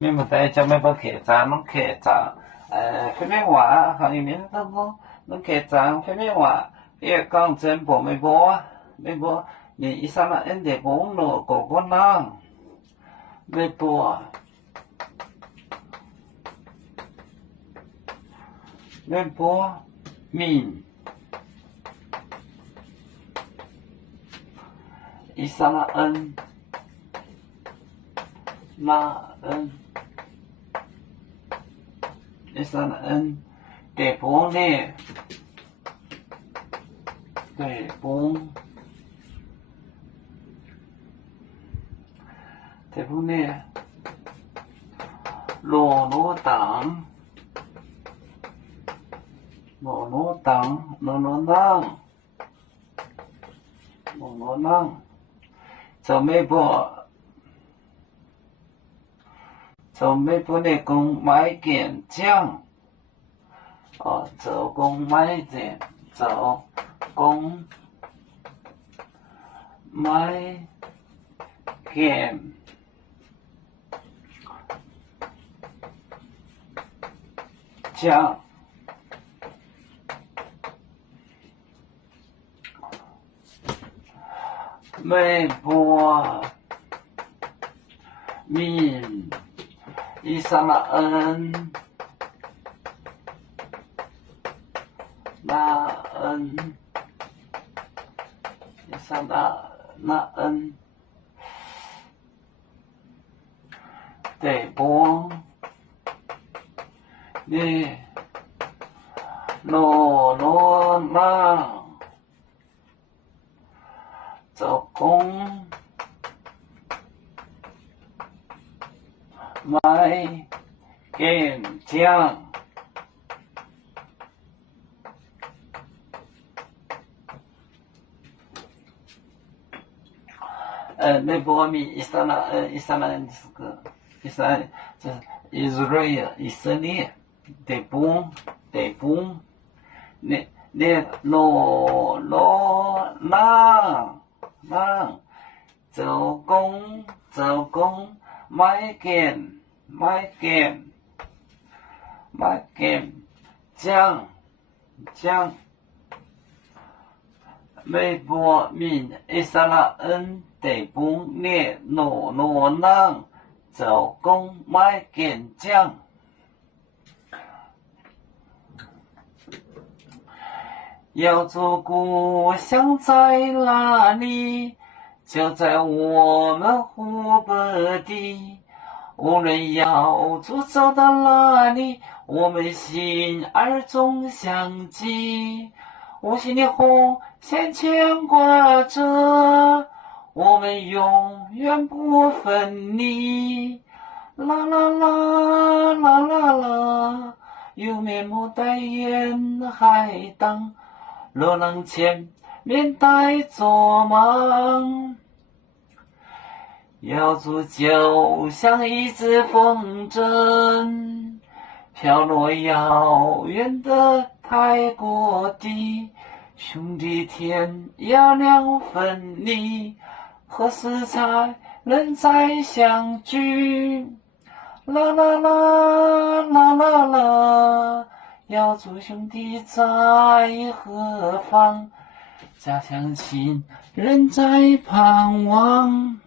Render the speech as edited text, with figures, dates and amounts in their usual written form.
mình một tay cho mấy bữa kể ra nó kể ra phim mấy quả hàng mình nó kể ra phim mấy quả cái con chân bộ mấy bố你一上来人得不弄狗狗囊mấy bố mình一上来恩那恩一上来恩得不呢得不得不呢罗党罗党罗囊就mấy bộ này cùng máy kiện trang走公买件走公买件酱微博min一上了恩那恩一上了那恩得波你罗那走公买件酱那波米以色列是个以色列就是以色列得不你罗那走公买件酱微博min一上了恩得不列罗那走公买件酱要做故乡在哪里？就在我们湖北地。无论要走到哪里，我们心儿总相系。无形的红线牵挂着，我们永远不分离。啦啦啦啦啦啦，有面目待沿海荡。若能前面带着忙，要做就像一只风筝，飘落遥远的泰国地。兄弟天涯两分离，何时才能再相聚？啦啦啦啦啦啦，要做兄弟在何方？家乡亲人在盼望。